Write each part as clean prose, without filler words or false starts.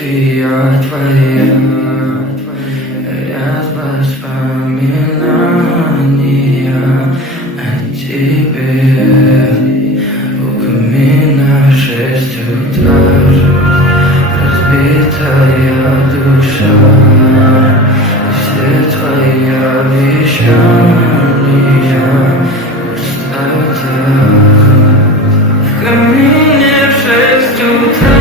Фотография твоя, ряд воспоминания о тебе. У камина в 6 утра, разбитая душа, все твои обещания пустота. В камине в 6 утра.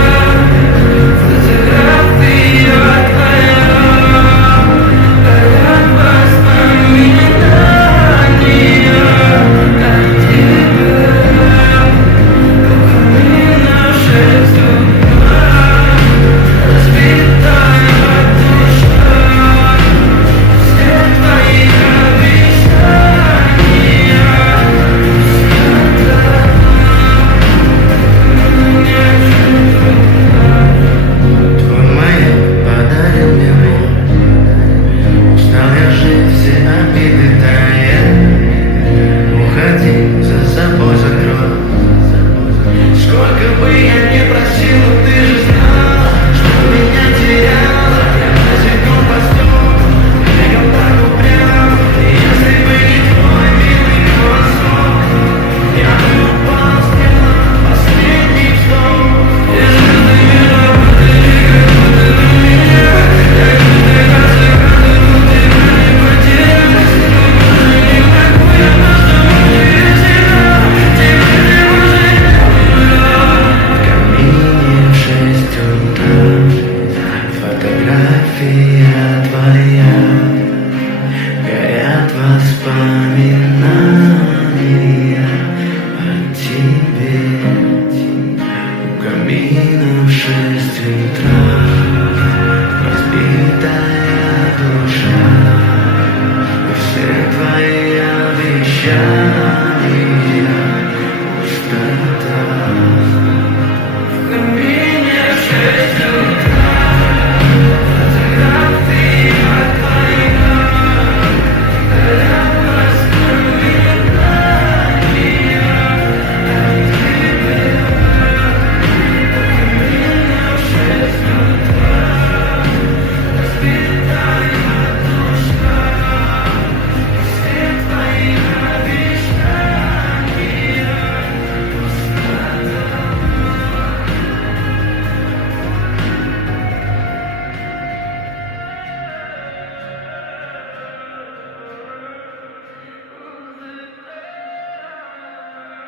Фотография твоя, горят воспоминания о тебе. У камина в 6 утра, разбитая душа, и все твои обещания